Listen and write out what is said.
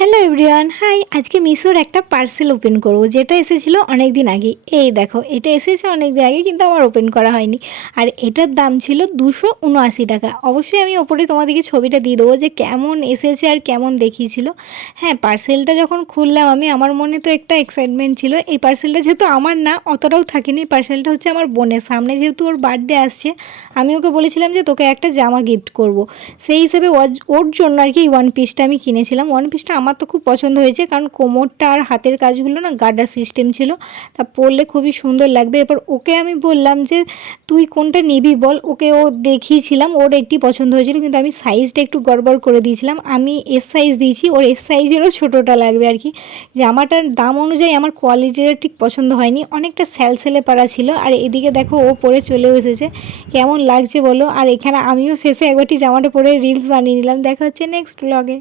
Hello everyone, high. আজকে মিশোর একটা parcel open করব, যেটা এসেছিলো অনেক দিন আগে। এই দেখো, এটা এসেছে অনেক দিন আগে, কিন্তু আমার ওপেন করা হয়নি। আর এটার দাম ছিল 279 টাকা। অবশ্যই আমি ওপরে তোমাদেরকে ছবিটা দিয়ে দেবো যে কেমন এসেছে আর কেমন দেখিয়েছিল। হ্যাঁ, পার্সেলটা যখন খুললাম আমি, আমার মনে তো একটা এক্সাইটমেন্ট ছিল। এই পার্সেলটা যেহেতু আমার না, অতটাও থাকেনি। পার্সেলটা হচ্ছে আমার বোনের, সামনে যেহেতু ওর বার্থডে আসছে, আমি ওকে বলেছিলাম যে তোকে একটা জামা গিফট করব। সেই হিসেবে ওর জন্য আর কি ওয়ান পিসটা আমি কিনেছিলাম। ওয়ান পিসটা আমার তো খুব পছন্দ হয়েছে, কারণ কোমরটা আর হাতের কাজগুলো না গার্ডার সিস্টেম ছিল, তা পরলে খুবই সুন্দর লাগবে। এরপর ওকে আমি বললাম যে তুই কোনটা নিবি বল। ওকে ও দেখিয়েছিলাম, ওর একটি পছন্দ হয়েছিল, কিন্তু আমি সাইজটা একটু গড়বড় করে দিয়েছিলাম। আমি এস সাইজ দিয়েছি, ওর এস সাইজেরও ছোটোটা লাগবে আর কি। জামাটার দাম অনুযায়ী আমার কোয়ালিটিটা ঠিক পছন্দ হয়নি, অনেকটা স্যালসেলে পাড়া ছিল। আর এদিকে দেখো ও পরে চলেও এসেছে, কেমন লাগছে বলো। আর এখানে আমিও শেষে একবারটি জামাটা পরে রিলস বানিয়ে নিলাম। দেখা হচ্ছে নেক্সট ব্লগে।